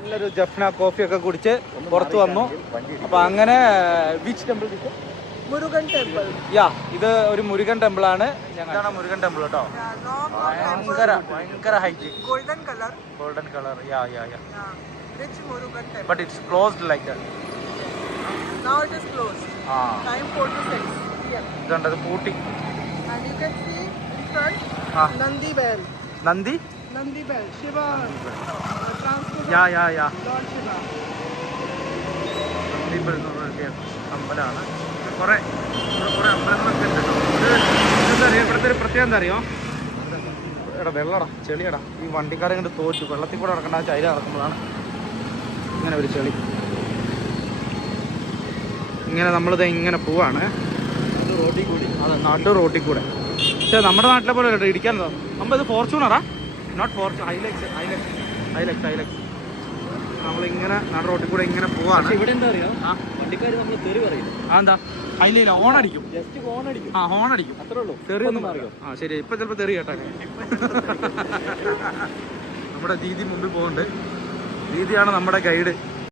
നല്ലൊരു ജഫ്ന കോഫിയൊക്കെ കുടിച്ച് പുറത്ത് വന്നു. അപ്പൊ അങ്ങനെ ബീച്ച് ടെമ്പിൾ മുരുകൻ ടെമ്പിൾ. യാ, ഇത് ഒരു മുരുകൻ ടെമ്പിൾ ആണ്. ഇതാണ് മുരുകൻ ടെമ്പിൾ കേട്ടോ. ഭയങ്കര height, golden colour. Yeah Rich Murugan temple. but it's closed like that. Now it is closed. Time 4 to 6 p.m. ഇതുണ്ടത് പൂട്ടി. And you can see in front Nandi bell. Nandi bell. Shiva. Transport. Yeah. Lord Shiva. നന്ദി bell എന്ന് പറഞ്ഞ അമ്പലമാണ്. കുറെ അമ്പലങ്ങളൊക്കെ ഉണ്ട് കേട്ടോ. എന്താ അറിയാം, ഇവിടുത്തെ ഒരു പ്രത്യേകം എന്താ അറിയോ? എടാ വെള്ളടാ, ചെളിയടാ. ഈ വണ്ടിക്കാരെ കൊണ്ട് തോറ്റു. വെള്ളത്തിൽ കൂടെ നടക്കേണ്ട ചൈല നടക്കുമ്പോഴാണ് ഇങ്ങനെ ഒരു ചെളി. ഇങ്ങനെ നമ്മളിത് ഇങ്ങനെ പോവാണ് റോട്ടിൽ കൂടി. അതെ, നാട്ടു റോട്ടിൽ കൂടെ. പക്ഷേ നമ്മുടെ നാട്ടിലെ പോലെ കേട്ടോ ഇടിക്കാനോ. നമ്മളിത് ഫോർച്യൂണറാ, നോട്ട് ഫോർച്യൂൺ, ഹൈലക്സ്. നമ്മളിങ്ങനെ നാട്ടു റോട്ടിൽ കൂടെ ഇങ്ങനെ പോവാണ്. ഇവിടെ എന്താ അറിയാം, വണ്ടിക്കാർ നമ്മൾ തെറി പറയും. എന്താ ഹൈലൈറ്റ് ഹോൺ അടിക്കും. ഹോൺ അടിക്കും, അത്രേ ഉള്ളൂ. തെറി ഒന്നും അറിയാം. ശരി, ഇപ്പൊ ചിലപ്പോ തെറി കേട്ടാ. നമ്മുടെ ദീദി മുമ്പിൽ പോകുന്നുണ്ട്. ദീദിയാണ് നമ്മുടെ ഗൈഡ്.